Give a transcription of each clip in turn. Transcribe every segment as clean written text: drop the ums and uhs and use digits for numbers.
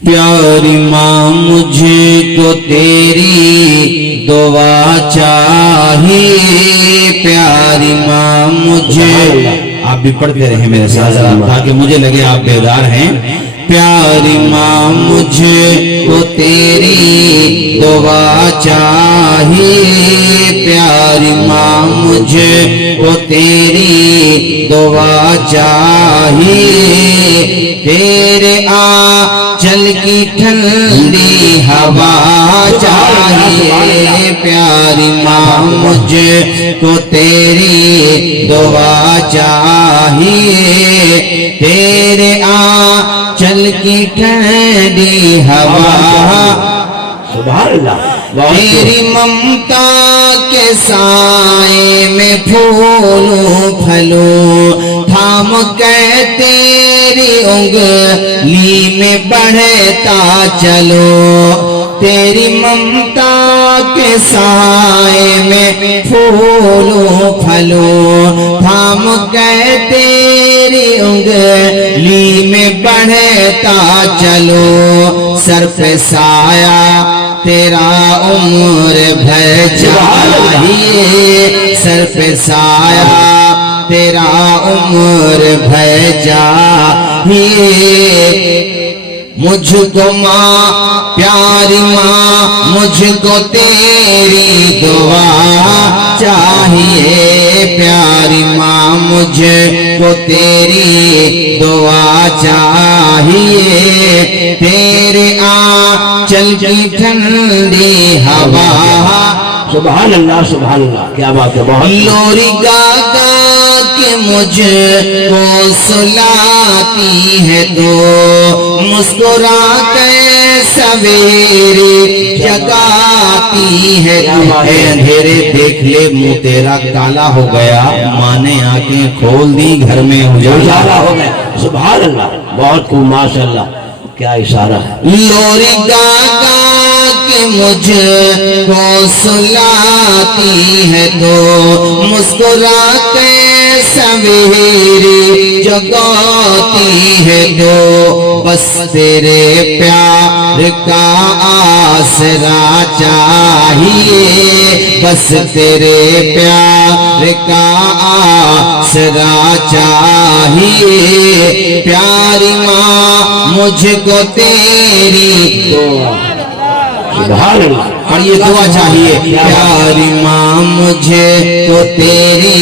پیاری ماں مجھے کو تیری دعا چاہیے، پیاری ماں مجھے، آپ بھی پڑھتے رہے میرے ساتھ تاکہ مجھے لگے آپ بیدار ہیں۔ پیاری ماں مجھے کو تیری دعا چاہیے، پیاری ماں مجھے کو تیری دعا چاہیے، تیرے آنچل کی ٹھنڈی ہوا چاہیے، پیاری ماں مجھے کو تیری دعا چاہیے، تیرے آنچل کی ٹھنڈی ہوا، سبحان اللہ، تیری ممتا کے سائے میں پھولوں پھلوں، تھام کے تیری انگلی میں بڑھتا چلو، تیری ممتا کے سائے میں پھولوں پھلوں، تھام کے تیری انگلی میں بڑھتا چلو، سر پہ سایہ تیرا عمر بھر چاہیے، سر پہ سایہ تیرا عمر بھر چاہیے، مجھ کو ماں پیاری ماں مجھ کو تیری دعا چاہیے، پیاری ماں مجھ کو تیری دعا چاہیے، تیرے آنچل کی ٹھنڈی ہوا، سبحان اللہ، سبحان اللہ، کیا بات ہے، بہت لوری گا گا کہ مجھ کو سلاتی ہے تو، مسکرا کے سویرے جگاتی ہے تو، اے اندھیرے دیکھ لے منہ تیرا کالا ہو گیا، ماں نے آنکھیں کھول دی گھر میں اجالا ہو گیا، سبحان اللہ، بہت خوب، ماشاءاللہ، کیا اشارہ ہے، لوری گا گا کہ مجھ کو سلاتی ہے تو، مسکرا کے سویرے جگاتی ہے تو، بس تیرے پیار کا آسرا چاہیے، بس تیرے پیار کا آسرا چاہیے، پیاری ماں مجھ کو تیری دعا، سبحان اللہ، اور یہ دعا چاہیے، پیاری ماں مجھے تو تیری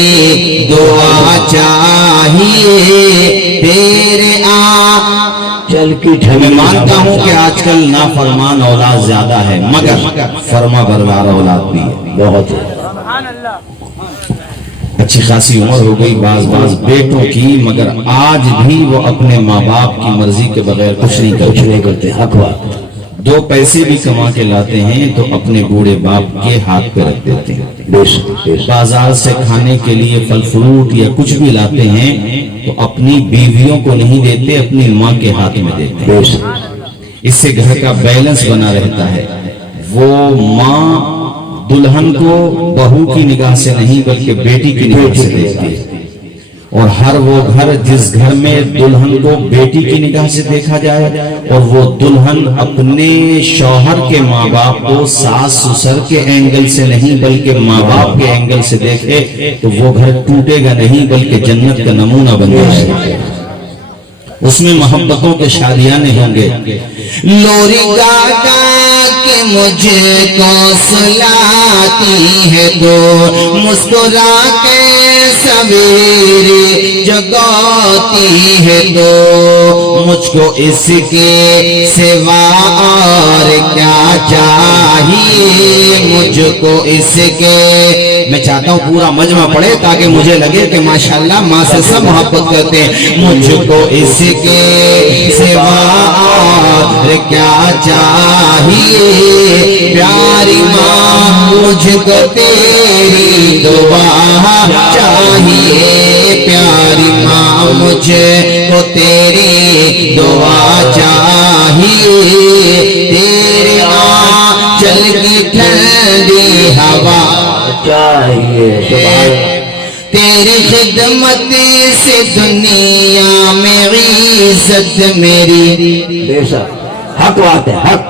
دعا چاہیے، تیرے چل کی میں ٹھنڈی مانتا ہوں کہ آج کل نافرمان اولاد زیادہ ہے، مگر فرما بردار اولاد بھی ہے، بہت ہے، اچھی خاصی عمر ہو گئی بعض بیٹوں کی، مگر آج بھی وہ اپنے ماں باپ کی مرضی کے بغیر کچھ نہیں کرتے، حق بات، دو پیسے بھی کما کے لاتے ہیں تو اپنے بوڑھے باپ کے ہاتھ پہ رکھ دیتے ہیں، بازار سے کھانے کے لیے پھل فروٹ یا کچھ بھی لاتے ہیں تو اپنی بیویوں کو نہیں دیتے، اپنی ماں کے ہاتھ میں دیتے ہیں، اس سے گھر کا بیلنس بنا رہتا ہے، وہ ماں دلہن کو بہو کی نگاہ سے نہیں بلکہ بیٹی کی نگاہ سے دیکھتی ہے، اور ہر وہ گھر جس گھر میں دلہن کو بیٹی کی نگاہ سے دیکھا جائے اور وہ دلہن اپنے شوہر کے ماں باپ کو ساس سسر کے اینگل سے نہیں بلکہ ماں باپ کے اینگل سے دیکھے تو وہ گھر ٹوٹے گا نہیں بلکہ جنت کا نمونہ بن جائے گا، اس میں محبتوں کے شادیانے ہوں گے، لوری گا گا کہ مجھے کو سلاتی ہے تو، مسکرا کے سویرے جگاتی ہے تو، مجھ کو اس کے سوا اور کیا چاہیے، مجھ کو اس کے، میں چاہتا ہوں پورا مجمع پڑھے تاکہ مجھے لگے کہ ماشاءاللہ ماں سے سب محبت کرتے ہیں، مجھ کو اس کے سوا اور کیا چاہیے، پیاری ماں مجھ کو تیری دعا چاہیے، پیاری ماں مجھ کو تیری دعا چاہیے، تیرے آنچل کی ٹھنڈی ہوا چاہیے، تیری خدمت سے دنیا میں عزت میری، حق بات ہے، حق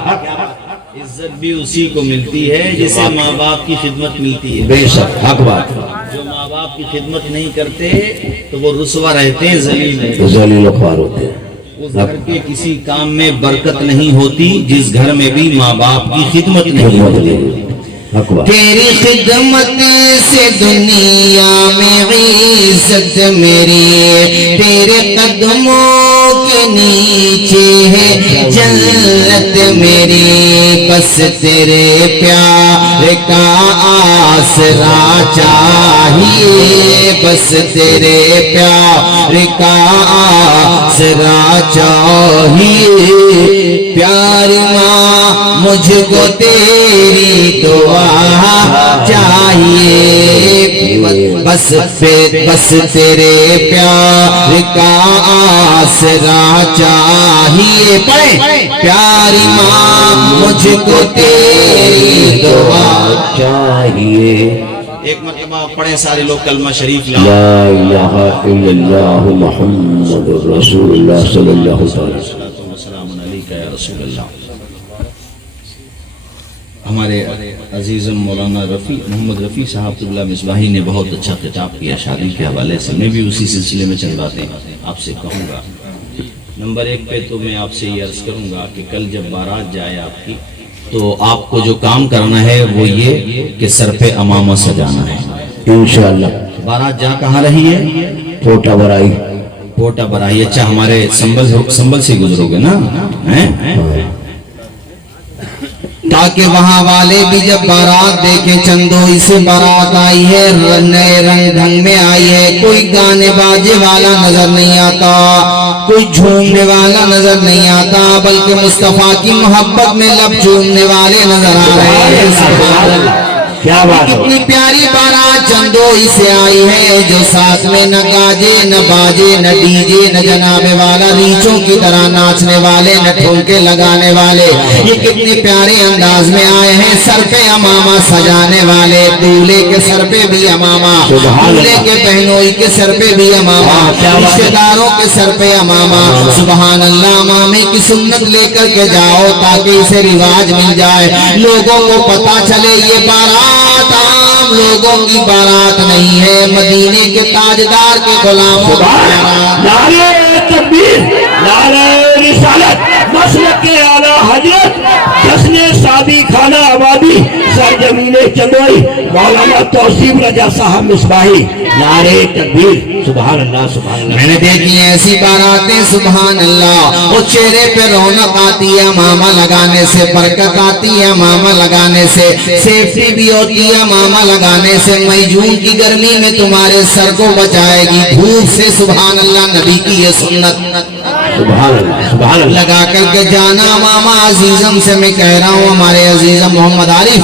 عزت بھی اسی کو ملتی ہے جسے ماں باپ کی خدمت ملتی ہے۔ بے شک حق بات ہے، جو ماں باپ کی خدمت نہیں کرتے تو وہ رسوا رہتے ہیں، ذلیل ہیں۔ ذلیل و خوار ہوتے ہیں۔ اس گھر کے کسی کام میں برکت نہیں ہوتی جس گھر میں بھی ماں باپ کی خدمت نہیں خدمت ہوتی۔ نہیں، حق بات۔ تیری خدمت سے دنیا میں عزت میری، تیرے قدموں کے نیچے ہے جنت میری، بس تیرے پیار کا آسرا چاہیے، بس تیرے پیار کا آسرا چاہیے، پیار ماں مجھ کو تیری دعا چاہیے، بس تیرے پیار کا آسرا چاہیے، پڑھیں پیاری ماں مجھ کو تیری دعا چاہیے۔ ایک مرتبہ پڑھیں سارے لوگ کلمہ شریف لا لا الہ الا اللہ محمد رسول اللہ صلی اللہ علیہ وسلم۔ السلام علیکم یا رسول اللہ۔ ہمارے عزیز مولانا رفیع محمد رفیع صاحب قبلہ مصباحی نے بہت اچھا خطاب کیا شادی کے حوالے سے، میں بھی اسی سلسلے میں چند باتیں آپ سے کہوں گا۔ نمبر 1 پہ تو میں آپ سے یہ عرض کروں گا کہ کل جب بارات جائے آپ کی تو آپ کو جو کام کرنا ہے وہ یہ کہ سر پہ امامہ سجانا ہے انشاءاللہ۔ بارات جا کہاں رہی ہے؟ ٹوٹا برائی، کوٹا برائی۔ اچھا ہمارے سنبل سے گزرو گے نا؟ تاکہ وہاں والے بھی جب بارات دیکھیں چندوئی سے بارات آئی ہے، نئے رنگ ڈھنگ میں آئی ہے، کوئی گانے باجے والا نظر نہیں آتا، کوئی جھومنے والا نظر نہیں آتا، بلکہ مصطفیٰ کی محبت میں لب چومنے والے نظر آ رہے ہیں۔ سبحان اللہ، کیا بات ہے۔ کتنی پیاری بارات چندوئی سے آئی ہے، جو ساتھ میں نہ گاجے نہ باجے نہ ڈی جے نہ جناب والا ریچوں کی طرح ناچنے والے نہ ٹھمکے لگانے والے، یہ کتنے پیارے انداز میں آئے ہیں، سر پہ امامہ سجانے والے، دولہے کے سر پہ بھی امامہ، دولہے کے بہنوئی کے سر پہ بھی امامہ، رشتہ داروں کے سر پہ امامہ۔ سبحان اللہ، امامے کی سنت لے کر کے جاؤ تاکہ اسے رواج مل جائے، لوگوں کو پتا چلے یہ بارات عام لوگوں کی بارات نہیں ہے، مدینے کے تاجدار کے غلاموں کی بارات۔ نعرہ تکبیر، نعرہ رسالت، مسلک اعلی حضرت، جشن سعدی خانہ آبادی، سرزمین چندوئی، مولانا توصیف رضا صاحب مصباحی، نعرہ تکبیر۔ سبحان اللہ، سبحان اللہ۔ میں نے دیکھی ایسی باراتیں، سبحان اللہ، وہ چہرے پہ رونق آتی ہے امامہ لگانے سے، برکت آتی ہے امامہ لگانے سے، سیفٹی بھی ہوتی ہے امامہ لگانے سے، مئی جون کی گرمی میں تمہارے سر کو بچائے گی دھوپ سے۔ سبحان اللہ، نبی کی یہ سنت سبحان اللہ، سبحان اللہ۔ لگا کر کے جانا امامہ عزیزم سے، میں کہہ رہا ہوں ہمارے عزیزم محمد عارف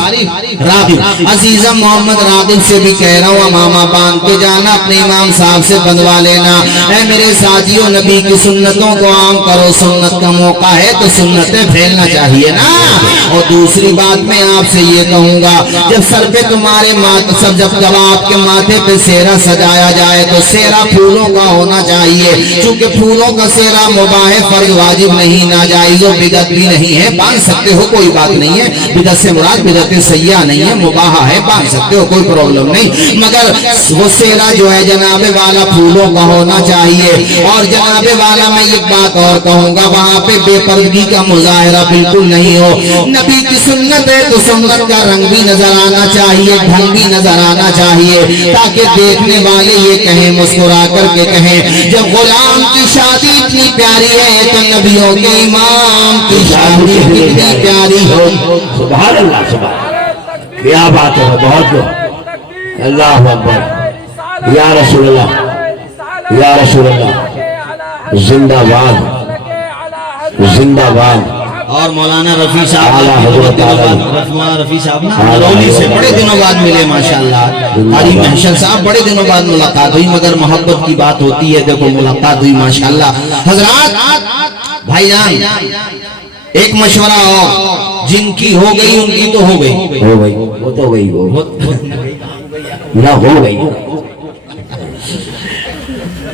راغب، عزیزم محمد راغب سے بھی کہہ رہا ہوں امامہ باندھ کے جانا، اپنے امام صاحب سے بندھوا لینا۔ اے میرے ساتھیوں، نبی کی سنتوں کو عام کرو، سنت کا موقع ہے تو سنتیں پھیلنا چاہیے نا۔ اور دوسری بات میں آپ سے یہ کہوں گا، جب سر پہ تمہارے جب آپ کے ماتھے پہ سیرا سجایا جائے تو سیرا پھولوں کا ہونا چاہیے، چونکہ پھولوں کا سیرا مباح فرض واجب نہیں، ناجائز و بدعت بھی نہیں ہے، باندھ سکتے ہو کوئی بات نہیں ہے، بدعت سے مراد بدعت سیاح نہیں ہے، مباح ہے، باندھ سکتے ہو کوئی پرابلم نہیں، مگر وہ سیرا جو ہے جناب والا پھولوں کا ہونا چاہیے۔ اور جناب والا میں ایک بات اور کہوں گا، وہاں پہ بے پردگی کا مظاہرہ بالکل نہیں ہو، نبی کی سنت ہے تو سنت کا رنگ بھی نظر آنا چاہیے، ڈھنگ بھی نظر آنا چاہیے، تاکہ دیکھنے والے یہ کہیں، مسکرا کر کے کہیں، جب غلام کی شادی اتنی پیاری ہے تو نبیوں کے امام کی شادی کتنی پیاری ہو۔ سبحان اللہ، سبحان اللہ، کیا بات ہے، بہت بہت اللہ اکبر، یا رسول اللہ، یا رسول اللہ، زندہ باد، زندہ باد۔ اور مولانا رفیع صاحب اعلیٰ حضرت مولانا رفیع صاحب نا مرولی سے بڑے دنوں بعد ملے ماشاءاللہ، قاری محشر صاحب بڑے دنوں بعد ملاقات ہوئی، مگر محبت کی بات ہوتی ہے، دیکھو ملاقات ہوئی ماشاءاللہ۔ حضرات بھائی جان، ایک مشورہ اور، جن کی ہو گئی ان کی تو ہو گئی، ہو گئی، وہ تو گئی، وہ نہ ہو گئی،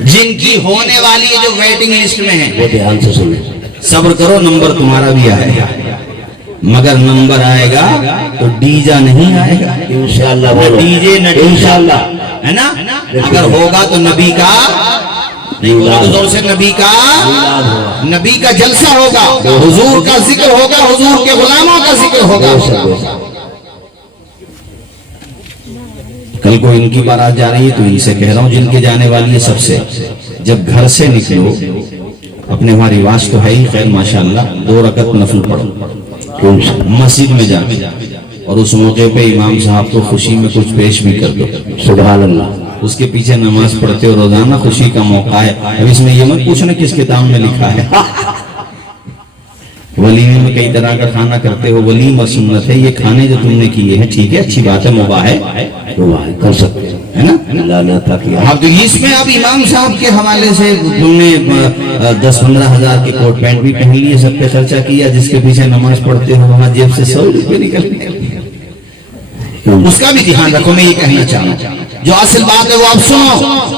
جن کی ہونے والی ہے جو ویٹنگ لسٹ میں ہیں، وہ دھیان سے سنیں، صبر کرو نمبر تمہارا بھی آئے گا، مگر نمبر آئے گا تو ڈیجا نہیں آئے گا انشاءاللہ نہ ڈی جے نہ انشاءاللہ ہے نا. اگر ہوگا تو نبی کا نہیں بولو تو زور سے نبی کا جلسہ ہوگا، حضور کا ذکر ہوگا، حضور کے غلاموں کا ذکر ہوگا. کل کو ان کی بارات جا رہی ہے تو ان سے کہہ رہا ہوں جن کے جانے والی ہے سب سے، جب گھر سے نکلو اپنے وہاں رواج تو ہے ہی خیر ماشاءاللہ 2 رکعت نفل پڑھو مسجد میں جا اور اس موقع پہ امام صاحب کو خوشی میں کچھ پیش بھی کر دو. سبحان اللہ. اس کے پیچھے نماز پڑھتے ہو روزانہ، خوشی کا موقع ہے. اب اس میں یہ مت پوچھنا کس کتاب میں لکھا ہے. ولیمے میں کئی طرح کا کھانا کرتے ہو، ولیمہ سنت ہے، یہ کھانے جو تم نے کیے ہیں ٹھیک ہے، اچھی بات ہے، مباح ہے کر سکتے ہے نا. اللہ نے عطا کیا. اب اس میں اب امام صاحب کے حوالے سے تم نے 10-15 ہزار کے کوٹ پینٹ بھی پہن لیے، سب پہ خرچہ کیا، جس کے پیچھے نماز پڑھتے ہو وہاں جیب سے 100 روپے نکل گئے. اس کا بھی دھیان رکھو. میں یہ کہنا چاہوں جو اصل بات ہے وہ اب سنو.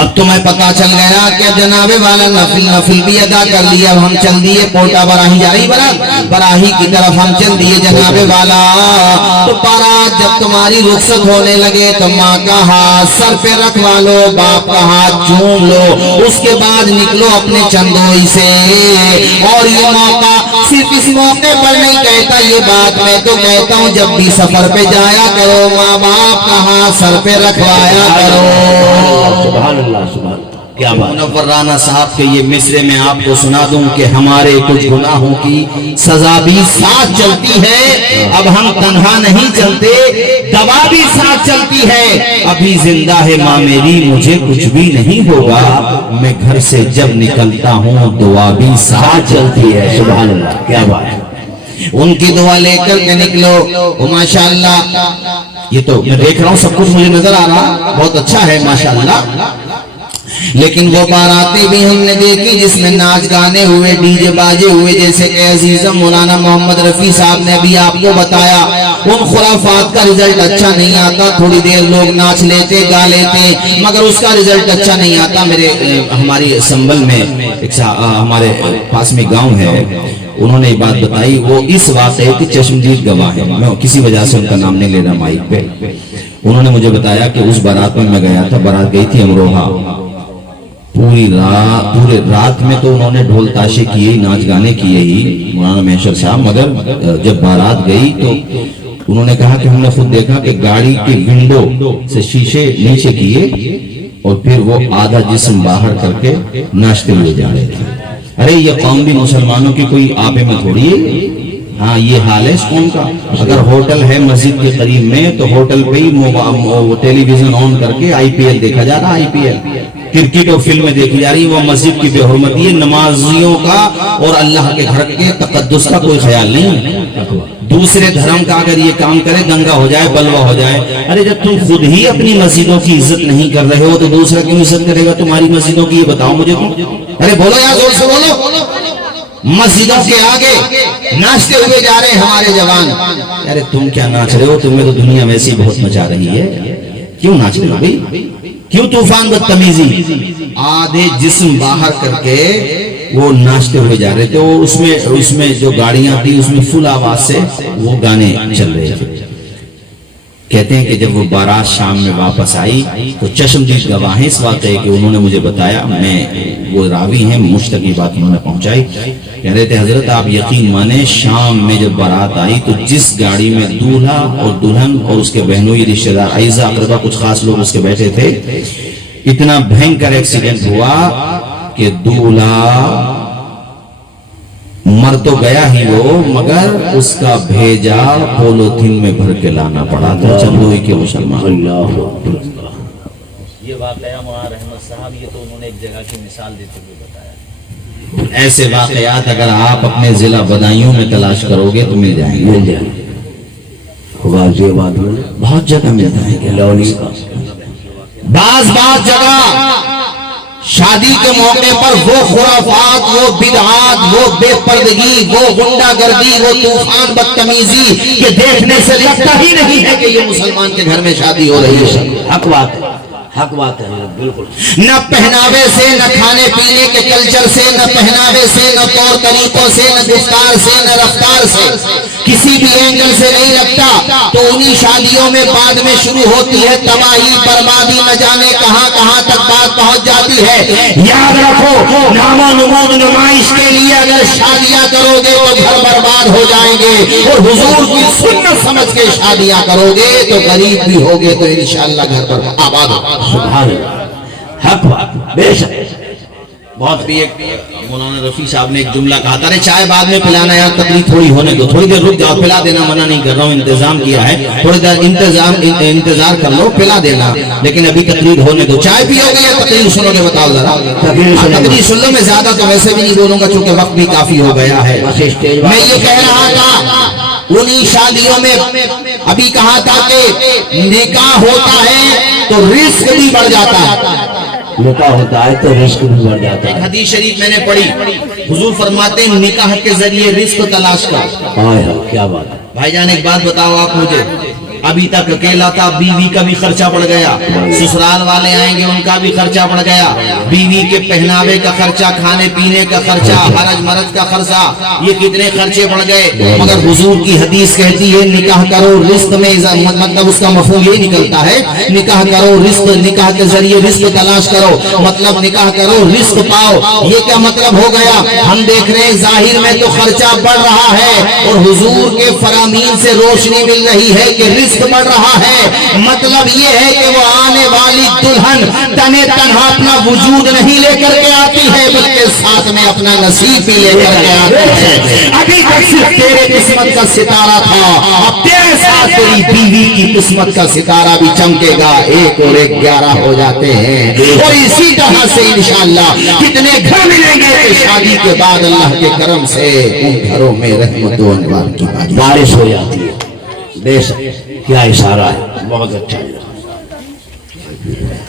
اب تمہیں پتا چل گیا کہ جناب والا نفل بھی ادا کر لیا. اب ہم چل دیے پوٹا براہی جا رہی براہی کی طرف ہم چل دیے جناب والا. تو بارات جب تمہاری رخصت ہونے لگے تو ماں کا ہاتھ سر پہ رکھوا لو، باپ کا ہاتھ چوم لو، اس کے بعد نکلو اپنے چندوئی سے. اور یہ موقع صرف اس موقع پر نہیں کہتا یہ بات، میں تو کہتا ہوں جب بھی سفر پہ جایا کرو ماں باپ کا ہاتھ سر پہ رکھوایا کرو. سبحان اللہ سبحان اللہ. کیا بات. منور رانا صاحب کے یہ مصرے میں آپ کو سنا دوں کہ ہمارے کچھ گناہوں کی سزا بھی ساتھ چلتی ہے. اب ہم تنہا نہیں چلتے، دوا بھی ساتھ چلتی ہے. ابھی زندہ ہے ماں میری، مجھے کچھ بھی نہیں ہوگا، میں گھر سے جب نکلتا ہوں دعا بھی ساتھ چلتی ہے. سبحان اللہ. کیا بات ہے. ان کی دعا لے کر کے نکلو. ماشاءاللہ یہ تو میں دیکھ رہا ہوں سب کچھ مجھے نظر آ رہا، بہت اچھا ہے ماشاءاللہ. لیکن وہ باراتیں بھی ہم نے دیکھی جس میں ناچ گانے ہوئے، ڈی جے باجے ہوئے، جیسے کہ عزیزم مولانا محمد رفیع صاحب نے ابھی آپ کو بتایا. ان خرافات کا رزلٹ اچھا نہیں آتا. تھوڑی دیر لوگ ناچ لیتے گا لیتے مگر اس کا رزلٹ اچھا نہیں آتا. ہماری سنبل میں ہمارے پاس میں گاؤں ہے، انہوں نے بات بتائی، وہ اس واقعے کی چشمدید گواہ ہے. میں کسی وجہ سے ان کا نام نہیں لے رہا مائک پہ. انہوں نے مجھے بتایا کہ اس بارات میں گیا تھا، بارات گئی تھی امروہہ. پورے رات میں تو انہوں نے ڈھول تاشے کیے، ناچ گانے کیے ہی مولانا محشر صاحب. مگر جب بارات گئی تو انہوں نے کہا کہ ہم نے خود دیکھا کہ گاڑی کے ونڈو سے شیشے نیچے کیے اور پھر وہ آدھا جسم باہر کر کے ناچتے ہوئے جا رہے تھے. ارے یہ قوم بھی مسلمانوں کی کوئی آپے میں تھوڑی ہے. ہاں یہ حال ہے اس قوم کا. اگر ہوٹل ہے مسجد کے قریب میں تو ہوٹل پہ ہی ٹیلی ویژن آن کر کے IPL دیکھا جا رہا. IPL کرکٹ اور فلمیں دیکھی جا رہی. وہ مسجد کی بے حرمتی ہے. نمازیوں کا اور اللہ کے گھر کے تقدس کا کوئی خیال نہیں. دوسرے دھرم کا اگر یہ کام کرے دنگا ہو جائے، بلوا ہو جائے. ارے جب تم خود ہی اپنی مسجدوں کی عزت نہیں کر رہے ہو تو دوسرا کیوں عزت کرے گا تمہاری مسجدوں کی؟ یہ بتاؤ مجھے تم. ارے بولو یار زور سے بولو. مسجدوں کے آگے ناچتے ہوئے جا رہے ہمارے جوان. ارے تم کیا ناچ رہے ہو؟ تمہیں تو دنیا ویسی بہت مچا رہی ہے. کیوں ناچ رہے ہو بھائی؟ کیوں طوفان بدتمیزی؟ آدھے جسم باہر کر کے وہ ناچتے ہوئے جا رہے تھے. اس میں جو گاڑیاں تھی اس میں فل آواز سے وہ گانے چل رہے تھے. کہتے ہیں کہ جب وہ بارات شام میں واپس آئی تو چشمدید گواہ ہیں اس واقعے کہ انہوں نے مجھے بتایا، میں وہ راوی ہیں، مشتقی بات انہوں نے پہنچائی. کہہ رہے تھے حضرت آپ یقین مانیں شام میں جب بارات آئی تو جس گاڑی میں دولہا اور دلہن اور اس کے بہنوئی رشتہ دار اعزا اقربا کچھ خاص لوگ اس کے بیٹھے تھے، اتنا بھینکر ایکسیڈنٹ ہوا کہ دولہا مر تو گیا ہی وہ، مگر اس کا بھیجا پولوتھین میں بھر کے لانا پڑا تھا چندوئی کے مسلمان. یہ واقعہ مولانا رحمت صاحب یہ تو انہوں نے ایک جگہ کی مثال دیتے ہوئے بتایا. ایسے واقعات اگر آپ اپنے ضلع بدایوں میں تلاش کرو گے تو مل جائیں گے. بہت جگہ ملتا ہے. بعض جگہ شادی کے موقع پر وہ خرافات، وہ بدعات، وہ بے پردگی، وہ غنڈہ گردی، وہ طوفان بدتمیزی کہ دیکھنے سے لگتا ہی نہیں ہے کہ یہ مسلمان کے گھر میں شادی ہو رہی ہے. حق بات ہے. حق بات ہے بالکل. نہ پہناوے سے، نہ کھانے پینے کے کلچر سے، نہ پہناوے سے، نہ طور طریقوں سے، نہ گفتار سے، نہ رفتار سے، کسی بھی اینگل سے نہیں رکھتا. تو انہی شادیوں میں بعد میں شروع ہوتی ہے تباہی بربادی، نہ جانے کہاں کہاں تک بات پہنچ جاتی ہے. یاد رکھو نام و نمود نمائش کے لیے اگر شادیاں کرو گے تو گھر برباد ہو جائیں گے، اور حضور کی سنت سمجھ کے شادیاں کرو گے تو غریب بھی ہوگے تو انشاءاللہ گھر پر آباد ہوگا. سبحان اللہ. حق بات بے شک. بہت بھی ایک مولانا رفیع صاحب نے ایک جملہ کہا تھا، چائے بعد میں پلانا یار، تکلیف تھوڑی ہونے دو، تھوڑی دیر رک جاؤ، پلا دینا، منع نہیں کر رہا ہوں، انتظام کیا ہے، تھوڑی دیر انتظار کر لو، پلا دینا، لیکن ابھی تقریر ہونے دو. چائے پیو گے یا تقریر سنو گے بتاؤ ذرا؟ تقریر سن لو. میں زیادہ تو ویسے بھی نہیں بولوں گا چونکہ وقت بھی کافی ہو گیا ہے. میں یہ کہہ رہا تھا انہی شادیوں میں ابھی کہا تھا کہ نکاح ہوتا ہے تو رزق بھی بڑھ جاتا ہے. نکاح ہوتا ہے تو رزق بھی بڑھ جاتا ایک ہے. حدیث شریف میں نے پڑھی، حضور فرماتے ہیں نکاح کے ذریعے رزق تلاش کر. ہائے ہائے کیا بات ہے. بھائی جان ایک بات بتاؤ آپ مجھے، ابھی تک اکیلا تھا، بیوی کا بھی خرچہ بڑھ گیا، سسرال والے آئیں گے ان کا بھی خرچہ بڑھ گیا، بیوی کے پہناوے کا خرچہ، کھانے پینے کا خرچہ، حرج مرج کا خرچہ، یہ کتنے خرچے بڑھ گئے. مگر حضور کی حدیث کہتی ہے نکاح کرو رزق میں، مطلب اس کا مفہوم یہ نکلتا ہے نکاح کرو رزق، نکاح کے ذریعے رزق تلاش کرو، مطلب نکاح کرو رزق پاؤ. یہ کیا مطلب ہو گیا؟ ہم دیکھ رہے ہیں ظاہر میں تو خرچہ بڑھ رہا ہے اور حضور کے فرامین سے روشنی مل رہی ہے کہ رزق بڑھ رہا ہے. مطلب یہ ہے کہ وہ آنے والی دلہن تنے تنہا اپنا وجود نہیں لے کر کے آتی ہے بلکہ ساتھ میں اپنا نصیب بھی لے کر کے آتی ہے. ابھی تک صرف تیرے قسمت کا ستارہ تھا، اب تیرے ساتھ تیری بیوی کی قسمت کا ستارہ بھی چمکے گا. 1 اور 1 11 ہو جاتے ہیں. اور اسی طرح سے انشاءاللہ کتنے گھر ملیں گے کہ شادی کے بعد اللہ کے کرم سے ان گھروں میں رحمت و انوار کی بارش ہو جاتی ہے. بے شک کیا اشارہ ہے، بہت اچھا.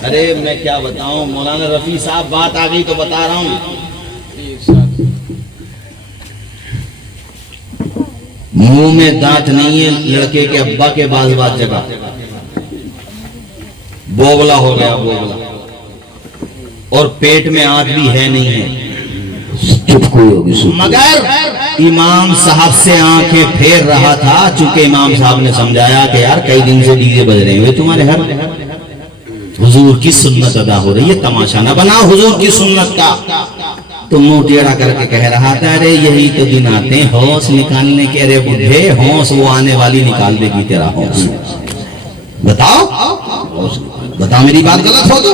ارے میں کیا بتاؤں مولانا رفیع صاحب، بات آ گئی تو بتا رہا ہوں. منہ میں دانت نہیں ہے لڑکے کے ابا کے بعض بات جگہ بوگلا ہو گیا، بوگلا، اور پیٹ میں آنت بھی ہے نہیں ہے. چپ کوئی ہوگی. مگر امام صاحب سے آنکھیں پھیر رہا تھا چونکہ امام صاحب نے سمجھایا کہ یار کئی دن سے ڈیجے بج رہے ہوئے تمہارے گھر، حضور کی سنت ادا ہو رہی ہے، تماشا نہ بناؤ حضور کی سنت کا. تو منہ ٹیڑھا کر کے کہہ رہا تھا ارے یہی تو دن آتے ہیں ہوش نکالنے کے. ارے بڈھے ہوش وہ آنے والی نکال دے گی تیرا ہوش. بتاؤ میری بات غلط ہو تو.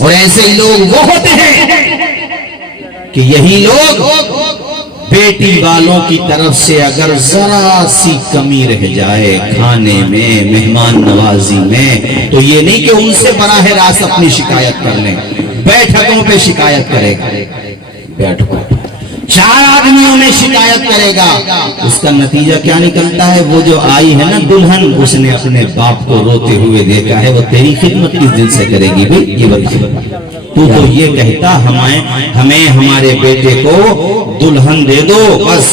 اور ایسے لوگ وہ ہوتے ہیں کہ یہی لوگ بیٹی والوں کی طرف سے اگر ذرا سی کمی رہ جائے کھانے میں، مہمان نوازی میں، تو یہ نہیں کہ ان سے براہ راست اپنی شکایت کر لیں، بیٹھکوں پہ شکایت کرے گا، بیٹھکوں 4 آدمیوں میں شکایت کرے گا. اس کا نتیجہ کیا نکلتا ہے؟ وہ جو آئی ہے نا دلہن، اس نے اپنے باپ کو روتے ہوئے دیکھا ہے، وہ تیری خدمت کس دل سے کرے گی بھئی؟ یہ بات تو یہ کہتا ہمیں ہمارے بیٹے کو دلہن دے دو بس،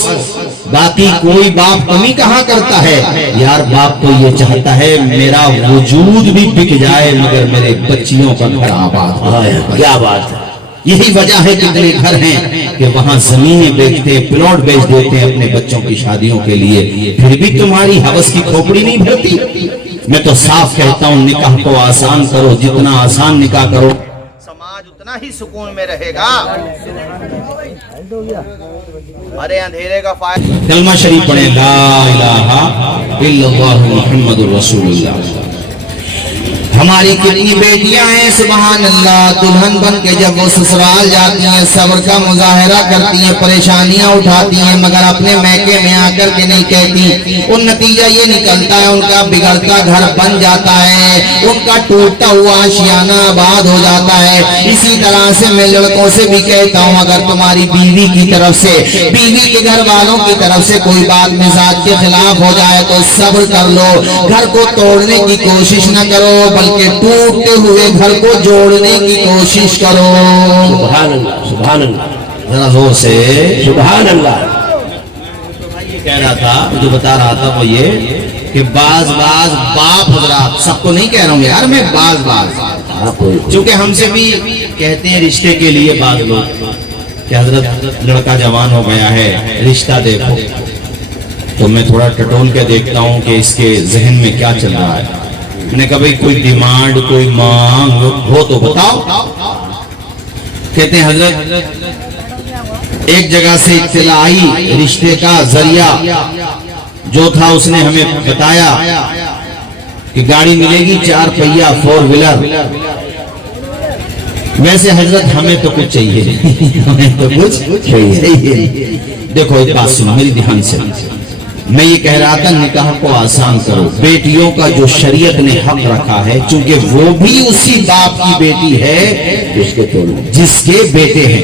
باقی کوئی باپ کمی کہاں کرتا ہے. یار باپ تو یہ چاہتا ہے میرا وجود بھی بک جائے مگر میرے بچیوں کا گھر آباد ہو. کیا بات ہے. یہی وجہ ہے کتنے گھر ہیں کہ وہاں زمینیں بیچتے، پلاٹ بیچ دیتے ہیں اپنے بچوں کی شادیوں کے لیے، پھر بھی تمہاری حوث کی کھوپڑی نہیں بھرتی. میں تو صاف کہتا ہوں نکاح کو آسان کرو، جتنا آسان نکاح کرو سماج اتنا ہی سکون میں رہے گا. ارے اندھیرے کا فائدہ. کلمہ شریف پڑھیں لا الہ الا اللہ محمد الرسول اللہ. ہماری کتنی بیٹیاں ہیں سبحان اللہ، دلہن بن کے جب وہ سسرال جاتی ہیں صبر کا مظاہرہ کرتی ہیں، پریشانیاں اٹھاتی ہیں، مگر اپنے میکے میں آ کر کے نہیں کہتی. ان نتیجہ یہ نکلتا ہے ان کا بگڑتا گھر بن جاتا ہے، ان کا ٹوٹتا ہوا آشیانہ آباد ہو جاتا ہے. اسی طرح سے میں لڑکوں سے بھی کہتا ہوں اگر تمہاری بیوی کی طرف سے، بیوی کے گھر والوں کی طرف سے کوئی بات مزاج کے خلاف ہو جائے تو صبر کر لو. گھر کو توڑنے کی کوشش نہ کرو کہ ٹوٹتے ہوئے گھر کو جوڑنے کی کوشش کرو. سبحان اللہ سبحان اللہ. ذرا زور سے سبحان اللہ. یہ کہہ رہا تھا، جو بتا رہا تھا وہ یہ کہ بعض باپ حضرات، سب کو نہیں کہہ رہا ہوں یار میں، بعض چونکہ ہم سے بھی کہتے ہیں رشتے کے لیے بعض لوگ کہ حضرت لڑکا جوان ہو گیا ہے رشتہ دیکھو، تو میں تھوڑا ٹٹول کے دیکھتا ہوں کہ اس کے ذہن میں کیا چل رہا ہے. میں نے کہا بھئی کوئی ڈیمانڈ کوئی مانگ ہو تو بتاؤ. کہتے ہیں حضرت ایک جگہ سے اطلاع آئی، رشتے کا ذریعہ جو تھا اس نے ہمیں بتایا کہ گاڑی ملے گی 4 پہیہ 4 ویلر. ویسے حضرت ہمیں تو کچھ چاہیے نہیں، ہمیں تو کچھ چاہیے. دیکھو ایک بات سنو میری دھیان سے، میں یہ کہہ رہا تھا نکاح کو آسان کرو. بیٹیوں کا جو شریعت نے حق رکھا ہے، چونکہ وہ بھی اسی باپ کی بیٹی ہے جس کے بیٹے ہیں،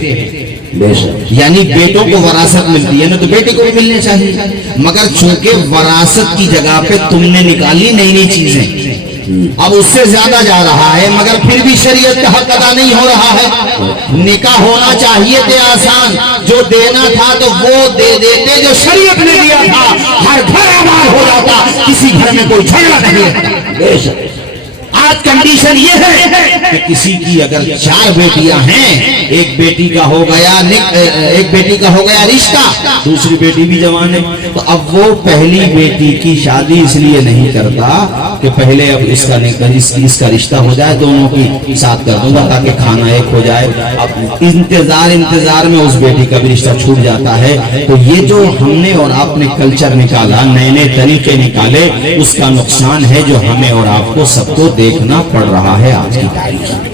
یعنی بیٹوں کو وراثت ملتی ہے نا، تو بیٹے کو بھی ملنے چاہیے. مگر چونکہ وراثت کی جگہ پہ تم نے نکالی نئی چیزیں، اب اس سے زیادہ جا رہا ہے، مگر پھر بھی شریعت کا حق ادا نہیں ہو رہا ہے. نکاح ہونا چاہیے تھے آسان، جو دینا تھا تو وہ دے دیتے جو شریعت نے دیا تھا، ہر گھر آباد ہو جاتا، کسی گھر میں کوئی جھگڑا نہیں. آج کنڈیشن یہ ہے کہ کسی کی اگر 4 بیٹیاں ہیں، ایک بیٹی کا ہو گیا رشتہ، دوسری بیٹی بھی جوان ہے، تو اب وہ پہلی بیٹی کی شادی اس لیے نہیں کرتا کہ پہلے اب اس کا رشتہ ہو جائے، دونوں کی ساتھ کر دوں گا تاکہ کھانا ایک ہو جائے. اب انتظار میں اس بیٹی کا بھی رشتہ چھوٹ جاتا ہے. تو یہ جو ہم نے اور آپ نے کلچر نکالا، نئے طریقے نکالے، اس کا نقصان ہے جو ہمیں اور آپ کو سب کو دیکھنا پڑ رہا ہے آج کی تاریخ میں.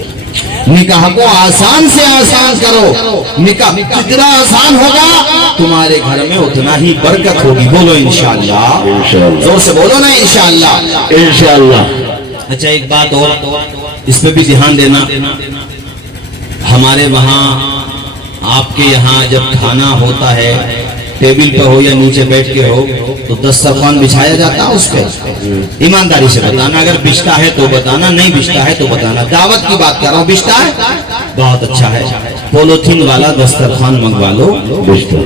نکاح کو آسان سے آسان کرو، نکاح جتنا آسان ہوگا تمہارے گھر میں اتنا ہی برکت ہوگی. بولو انشاءاللہ، زور سے بولو نا انشاءاللہ. اچھا ایک بات اور، اس پہ بھی دھیان دینا. ہمارے وہاں، آپ کے یہاں جب کھانا ہوتا ہے، ٹیبل پہ ہو یا نیچے بیٹھ کے ہو، تو دسترخوان بچھایا جاتا ہے اس پہ. ایمانداری سے بتانا، اگر بچھتا ہے تو بتانا، نہیں بچھتا ہے تو بتانا. دعوت کی بات کر رہا ہوں. بچھتا ہے بہت اچھا ہے، پولیتھین والا دسترخوان منگوا لو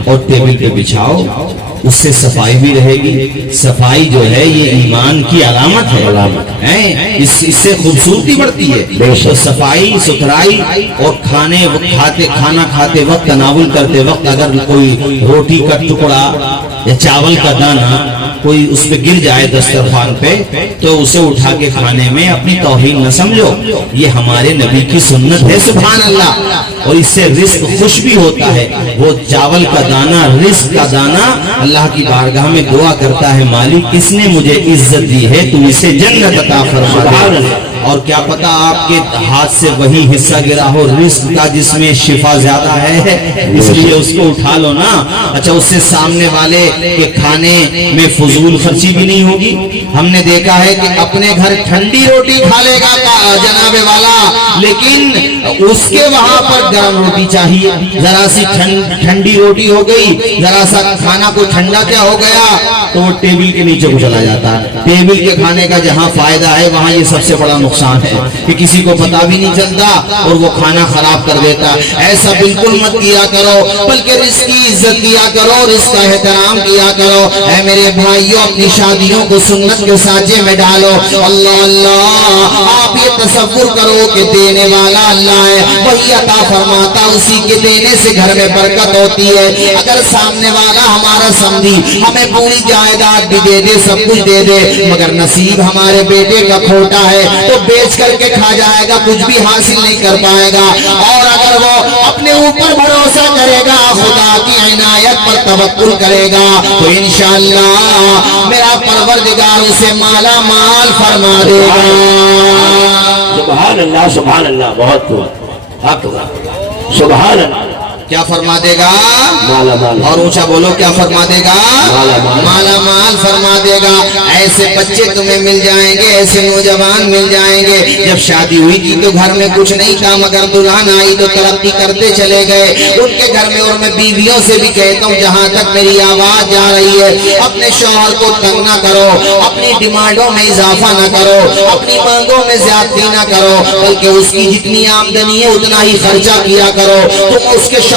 اور ٹیبل پہ بچھاؤ، اس سے صفائی بھی رہے گی. صفائی جو ہے یہ ایمان کی علامت ہے، اس سے خوبصورتی بڑھتی ہے. تو صفائی ستھرائی، اور کھانا کھاتے وقت، تناول کرتے وقت اگر کوئی روٹی کا ٹکڑا یا چاول کا دانہ کوئی اس پہ گر جائے دسترخوان پہ، تو اسے اٹھا کے کھانے میں اپنی توہین نہ سمجھو. یہ ہمارے نبی کی سنت ہے، سبحان اللہ. اور اس سے رزق خوش بھی ہوتا ہے. وہ چاول کا دانہ، رزق کا دانہ، اللہ کی بارگاہ میں دعا کرتا ہے، مالک اس نے مجھے عزت دی ہے، تو اسے جنت عطا فرما دے. اور کیا پتا آپ کے ہاتھ سے وہی حصہ گرا ہو رزق کا جس میں شفا زیادہ ہے، اس لیے اس کو اٹھا لو نا. اچھا اس سے سامنے والے کے کھانے میں فضول خرچی بھی نہیں ہوگی. ہم نے دیکھا ہے کہ اپنے گھر ٹھنڈی روٹی کھا لے گا جناب والا، لیکن اس کے وہاں پر گرم روٹی چاہیے. ذرا سی ٹھنڈی روٹی ہو گئی، ذرا سا کھانا کو ٹھنڈا کیا ہو گیا، تو وہ ٹیبل کے نیچے کو چلا جاتا ہے. ٹیبل کے کھانے کا جہاں فائدہ ہے وہاں یہ سب سے بڑا نقصان ہے کہ کسی کو پتا بھی نہیں چلتا اور وہ کھانا خراب کر دیتا. ایسا بالکل مت کیا کرو، بلکہ رزق کی عزت کیا کرو، رزق کا احترام کیا کرو. اے میرے بھائیوں، اپنی شادیوں کو سنت کے سانچے میں ڈالو. اللہ اللہ، آپ یہ تصور کرو کہ دینے والا اللہ ہے، وہی عطا فرماتا، اسی کے دینے سے گھر میں برکت ہوتی ہے. اگر سامنے والا ہمارا سمجھی ہمیں پوری جائیداد بھی دے دے، سب کچھ دے دے، مگر نصیب ہمارے بیٹے کا کھوٹا ہے، تو بیچ کر کے کھا جائے گا، کچھ بھی حاصل نہیں کر پائے گا. اور اگر وہ اپنے اوپر بھروسہ کرے گا، خدا کی عنایت پر توکل کرے گا، تو انشاءاللہ میرا پروردگار اسے مالا مال فرما دے گا. سبحان اللہ، سبحان اللہ، بہت حق، سبحان اللہ. کیا فرما دے گا؟ مالا مال. اور اونچا بولو، کیا فرما دے گا؟ مالا مال فرما دے گا. ایسے بچے تمہیں مل جائیں گے، ایسے نوجوان مل جائیں گے. جب شادی ہوئی تھی تو گھر میں کچھ نہیں تھا، مگر دلہن آئی تو ترقی کرتے چلے گئے ان کے گھر میں. اور میں بیویوں سے بھی کہتا ہوں، جہاں تک میری آواز جا رہی ہے، اپنے شوہر کو تنگ نہ کرو، اپنی ڈیمانڈوں میں اضافہ نہ کرو، اپنی مانگوں میں زیادتی نہ کرو، بلکہ اس کی جتنی آمدنی ہے اتنا ہی خرچہ کیا کرو. تم اس کے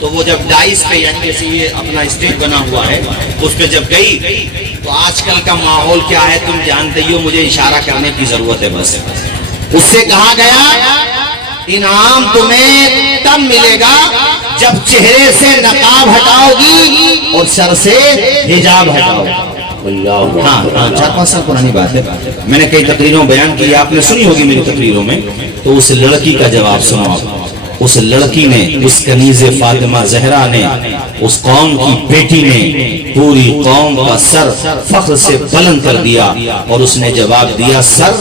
تو وہ جب ڈائس پہ یعنی جیسے یہ اپنا اسٹیج بنا ہوا ہے اس پہ جب گئی تو آج کل کا ماحول کیا ہے تم جانتے ہی ہو، مجھے اشارہ کرنے کی ضرورت ہے بس. اس سے کہا گیا انعام تمہیں تب ملے گا جب چہرے سے نقاب ہٹاؤ گی اور سر سے حجاب ہٹاؤ گی. ہاں 4-5 سال پرانی بات ہے. میں نے کئی تقریروں بیان کی، آپ نے سنی ہوگی میری تقریروں میں. تو اس لڑکی کا جواب سنو. اس لڑکی نے، اس کنیز فاطمہ زہرا نے، اس قوم کی بیٹی نے پوری قوم کا سر فخر سے بلند کر دیا اور اس نے جواب دیا، سر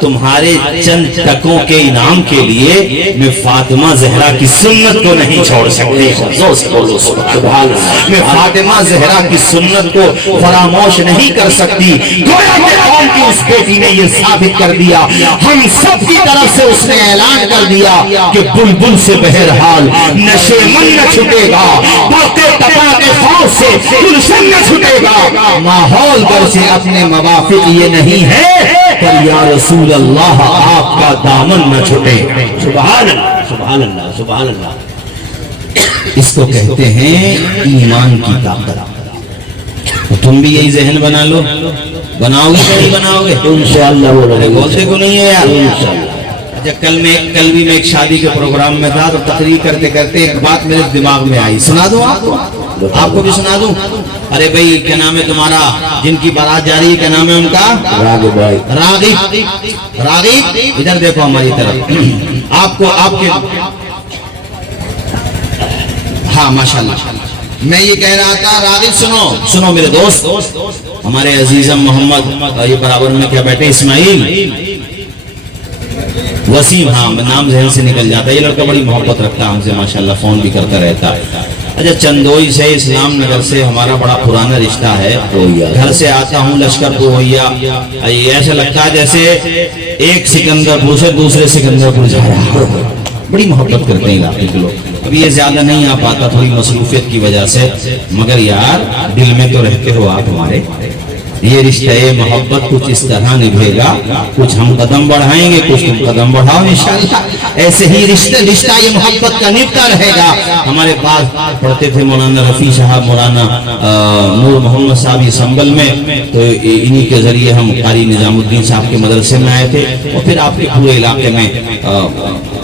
تمہارے چند ٹکوں کے انعام کے لیے میں فاطمہ زہرا کی سنت کو نہیں چھوڑ سکتی. میں فاطمہ زہرا کی سنت کو فراموش نہیں کر سکتی. گویا کہ قوم کی اس بیٹی نے یہ ثابت کر دیا. ہم سب کی طرف سے اس نے اعلان کر دیا کہ بلبل سے بہرحال نشے من نہ چھٹے گا، باقی تپا کے خوف سے گلشن نہ چھٹے گا. ماحول گر سے اپنے موافق یہ نہیں ہے پر یا رسول اللہ آپ کا دامن نہ چھٹے. سبحان اللہ سبحان اللہ سبحان اللہ. اس کو کہتے ہیں ایمان کی طاقت. تم بھی یہی ذہن بنا لو. بناؤ گے نہیں بناؤ گے؟ انشاءاللہ بولتے کو نہیں ہے یار. اچھا کل بھی میں ایک شادی کے پروگرام میں تھا تو تقریر کرتے کرتے ایک بات میرے دماغ میں آئی. سنا دوں آپ کو بھی سنا دوں. ارے بھائی کیا نام ہے تمہارا جن کی بارات جا رہی ہے، کیا نام ہے ان کا؟ راغب. ادھر دیکھو ہماری طرف. آپ کے ہاں ماشاءاللہ. میں یہ کہہ رہا تھا راغب سنو میرے دوست، ہمارے عزیزم محمد یہ برابر میں کیا بیٹھے اسماعیل وسیم، ہاں نام ذہن سے نکل جاتا ہے. یہ لڑکا بڑی محبت رکھتا ہے ہم سے ماشاءاللہ، فون بھی کرتا رہتا ہے. اچھا چندوئی سے اسلام نگر سے ہمارا بڑا پرانا رشتہ ہے. گھر سے آتا ہوں لشکر پور ہویا، ایسا لگتا ہے جیسے ایک سکندر پور سے دوسرے سکندر پور جا رہا. بڑی محبت کرتے ہیں علاقے کے لوگ. ابھی یہ زیادہ نہیں آ پاتا تھوڑی مصروفیت کی وجہ سے، مگر یار دل میں تو رہتے ہو آپ ہمارے. یہ رشتہ محبت کچھ اس طرح نبھے گا، کچھ ہم قدم بڑھائیں گے کچھ تم قدم بڑھاؤ انشاءاللہ. ایسے ہی رشتہ یہ محبت کا نبھتا رہے گا. ہمارے پاس پڑھتے تھے مولانا رفیع صاحب، مولانا نور محمد صاحب یہ سنبل میں، تو انہی کے ذریعے ہم قاری نظام الدین صاحب کے مدرسے میں آئے تھے. اور پھر آپ کے پورے علاقے میں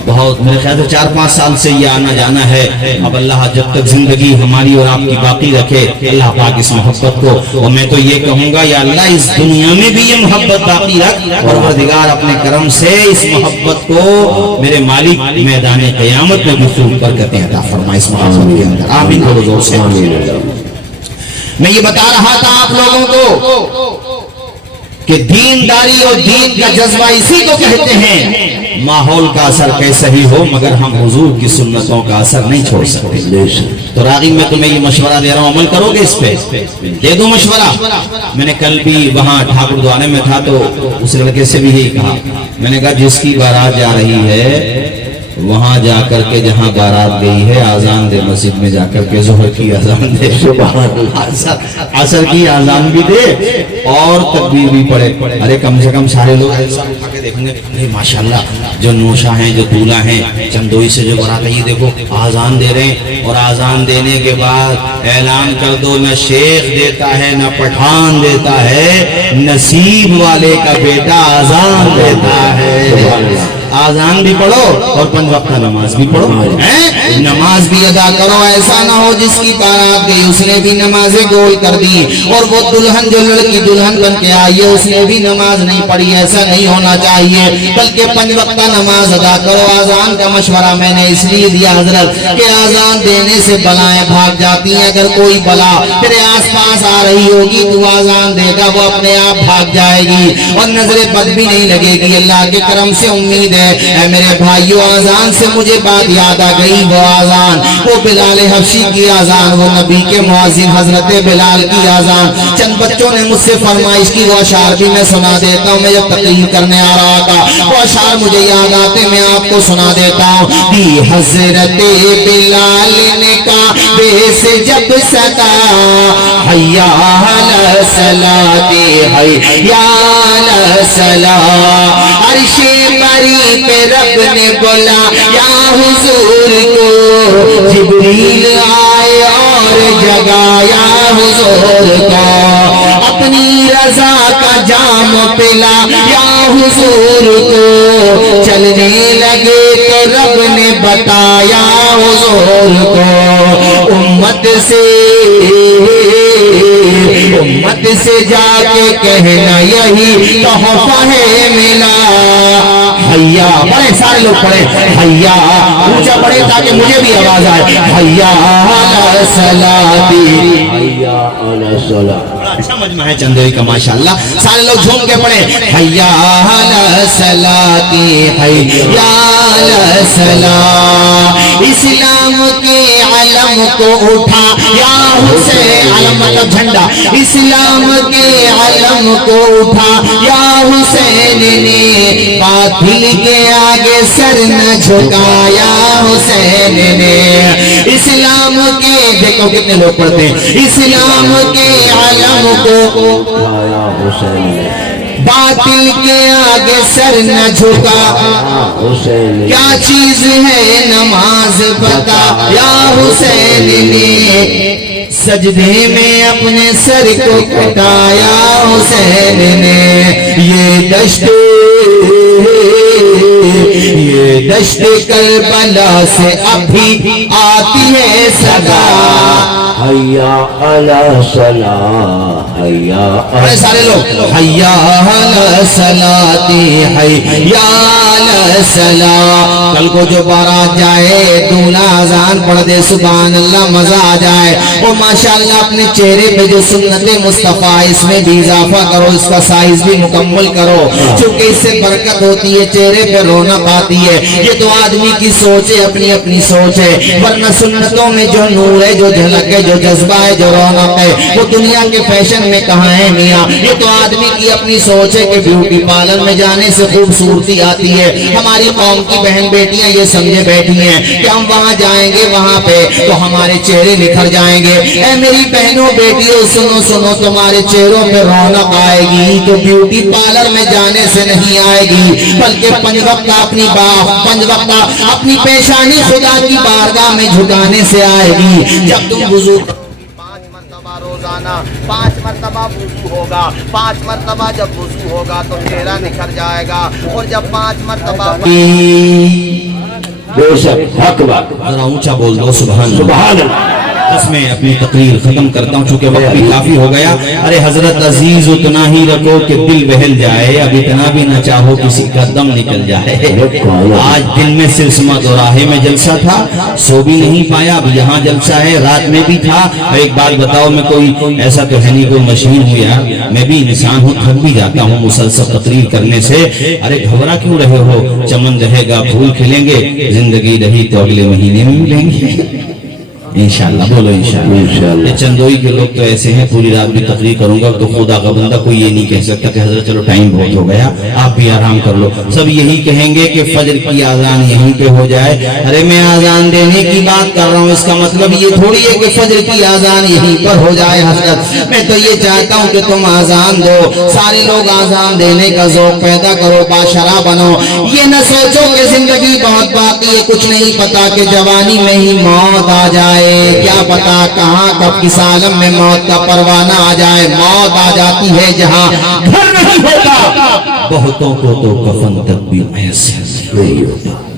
بہت میرے خیال سے 4-5 سال سے یہ آنا جانا ہے. اب اللہ جب تک زندگی ہماری اور آپ کی باقی رکھے، اللہ پاک اس محبت کو، اور میں تو یہ کہوں گا یا اللہ اس دنیا میں بھی یہ محبت باقی رکھ، پروردگار اپنے کرم سے اس محبت کو میرے مالک میدان قیامت میں بھی خوب برکتیں عطا فرمائے اس محبت کے اندر. آمین بولو زور سے. میں یہ بتا رہا تھا آپ لوگوں کو کہ دینداری اور دین کا جذبہ اسی کو کہتے ہیں. ماحول کا اثر کیسا ہی ہو مگر ہم حضور کی سنتوں کا اثر نہیں چھوڑ سکتے. تو راغب میں تمہیں یہ مشورہ دے رہا ہوں، عمل کرو گے اس پہ؟ دے دوں مشورہ. میں نے کل بھی وہاں ٹھاکر دوارے میں تھا تو اس لڑکے سے بھی یہی کہا. میں نے کہا جس کی بارات جا رہی ہے وہاں جا کر کے جہاں بارات گئی ہے آذان دے، مسجد میں جا کر کے ظہر کی آذان دے، عصر کی آذان بھی دے اور تکبیر بھی پڑھے. ارے کم سے کم سارے لوگ ایسا اٹھا کے دیکھیں گے ماشاءاللہ جو نوشا ہیں، جو دولہا ہیں، چندوئی سے جو بارات ہے، یہ دیکھو آذان دے رہے ہیں. اور آذان دینے کے بعد اعلان کر دو، نہ شیخ دیتا ہے نہ پٹھان دیتا ہے، نصیب والے کا بیٹا آذان دیتا ہے. آذان بھی پڑھو اور 5 وقت نماز بھی پڑھو، نماز بھی ادا کرو. ایسا نہ ہو جس کی بارات گئی اس نے بھی نمازیں گول کر دی، اور وہ دلہن جو لڑکی دلہن بن کے آئی ہے اس نے بھی نماز نہیں پڑھی. ایسا نہیں ہونا چاہیے، بلکہ 5 وقت نماز ادا کرو. آذان کا مشورہ میں نے اس لیے دیا حضرت کہ آذان دینے سے بلائیں بھاگ جاتی ہیں. اگر کوئی بلا تیرے آس پاس آ رہی ہوگی تو آذان دے گا، وہ اپنے آپ بھاگ جائے گی اور نظر بد بھی نہیں لگے گی. اللہ کے کرم سے امید ہے. اے میرے بھائیو، آذان سے مجھے بات یاد آ گئی. وہ آذان، وہ بلال حبشی کی آذان، وہ نبی کے مؤذن حضرت بلال کی آذان. چند بچوں نے مجھ سے فرمائش کی، وہ اشعار بھی میں سنا دیتا ہوں. میں جب تقریر کرنے آ رہا تھا وہ اشعار مجھے یاد آتے، میں آپ کو سنا دیتا ہوں. دی حضرت بلال نے کعبے سے جب صدا، حیا علی الصلاۃ حیا علی الصلاۃ، عرش بری پہ رب نے بولا یا حضور کو، جبریل آئے اور جگایا حضور کو، اپنی رضا کا جام پلا یا حضور کو، چلنے لگے تو رب نے بتایا حضور کو، امت سے جا کے کہنا یہی تحفہ ہے ملا، حیا پڑھے سارے لوگ پڑھے، حیا اونچا پڑھے تاکہ مجھے بھی آواز آئے، حیا علی الصلاۃ، حیا علی الصلاۃ۔ اچھا مجمع ہے چندوئی کا ماشاءاللہ، سارے لوگ جھوم کے پڑھے، حیا علی الصلاۃ، حیا علی الصلاۃ، اسلام کے علم کو اٹھا یا حسین، علم مطلب جھنڈا، اسلام کے علم کو اٹھا یا حسین نے، باطل کے آگے سر نہ جھکایا حسین نے، اسلام کے، دیکھو کتنے لوگ پڑھتے ہیں، اسلام کے علم کو آیا حسین، باطل کے آگے سر نہ جھکا، حسین کیا چیز ہے نماز بتا یا حسین نے، سجدے میں اپنے سر کو کٹایا حسین نے، یہ دشت کربلا سے ابھی آتی ہے صدا، حیا علی الصلاۃ، حیا پڑھے سارے لوگ، حیا علی الصلاۃ، حیا علی الصلاۃ، کل کو جو بارات جائے دولہا اذان پڑھ دے سبحان اللہ مزہ آ جائے، اور ماشاءاللہ اپنے چہرے پہ جو سنت مصطفیٰ اس میں بھی اضافہ کرو، اس کا سائز بھی مکمل کرو، چونکہ اس سے برکت ہوتی ہے، چہرے پہ رونق آتی ہے، یہ تو آدمی کی سوچ ہے، اپنی اپنی سوچ ہے، ورنہ سنتوں میں جو نور ہے، جو جھلک ہے، جو جذبہ ہے، جو رونق ہے، وہ دنیا کے فیشن میں کہاں ہے میاں، یہ تو آدمی کی اپنی سوچ ہے کہ بیوٹی پارلر میں جانے سے خوبصورتی آتی ہے، ہماری قوم کی بہن بیٹیاں یہ سمجھے بیٹھی ہیں کہ ہم وہاں جائیں گے وہاں پہ تو ہمارے چہرے نکھر جائیں گے، اے میری بہنوں بیٹیوں سنو سنو، تمہارے چہروں پہ رونق آئے گی تو بیوٹی پارلر میں جانے سے نہیں آئے گی، بلکہ پنج وقت اپنی پیشانی خدا کی بارگاہ میں جھکانے سے آئے گی، جب تم وضو 5 مرتبہ روزانہ 5 مرتبہ وضو ہوگا، 5 مرتبہ جب وضو ہوگا تو چہرہ نکھر جائے گا، اور جب 5 مرتبہ بے شک حق بات، ذرا اونچا بول دو سبحان اللہ۔ سبحان اللہ۔ بس میں اپنی تقریر ختم کرتا ہوں چونکہ وقت بھی کافی ہو گیا، ارے حضرت عزیز اتنا ہی رکھو کہ دل بہل جائے، اب اتنا بھی نہ چاہو کسی کا دم نکل جائے، آج دن میں سلسلہ دوراہے میں جلسہ تھا، سو بھی نہیں پایا، اب یہاں جلسہ ہے، رات میں بھی تھا، ایک بات بتاؤ میں کوئی ایسا تو ہے نہیں کوئی مشین ہوں یار، میں بھی انسان ہوں، تھک بھی جاتا ہوں مسلسل تقریر کرنے سے، ارے گھبرا کیوں رہے ہو، چمن رہے گا پھول کھلیں گے، زندگی رہی تو اگلے مہینے میں ملیں گے انشاءاللہ، بولو انشاءاللہ۔ یہ چندوئی کے لوگ تو ایسے ہیں، پوری رات بھی تقریر کروں گا تو خدا کا بندہ کوئی یہ نہیں کہہ سکتا کہ حضرت چلو ٹائم بہت ہو گیا آپ بھی آرام کر لو، سب یہی کہیں گے کہ فجر کی آذان یہیں پہ ہو جائے، ارے میں آذان دینے کی بات کر رہا ہوں، اس کا مطلب یہ تھوڑی ہے کہ فجر کی آذان یہیں پر ہو جائے حضرت، میں تو یہ چاہتا ہوں کہ تم آذان دو، سارے لوگ آذان دینے کا ذوق پیدا کرو، باشرا بنو، یہ نہ سوچو کہ زندگی بہت باقی ہے، کچھ نہیں پتا کہ جوانی میں ہی موت آ جائے، کیا پتا کہاں کب کس عالم میں موت کا پروانہ آ جائے، موت آ جاتی ہے جہاں گھر نہیں ہوتا، بہتوں کو تو کفن تک بھی میسر نہیں ہوتا۔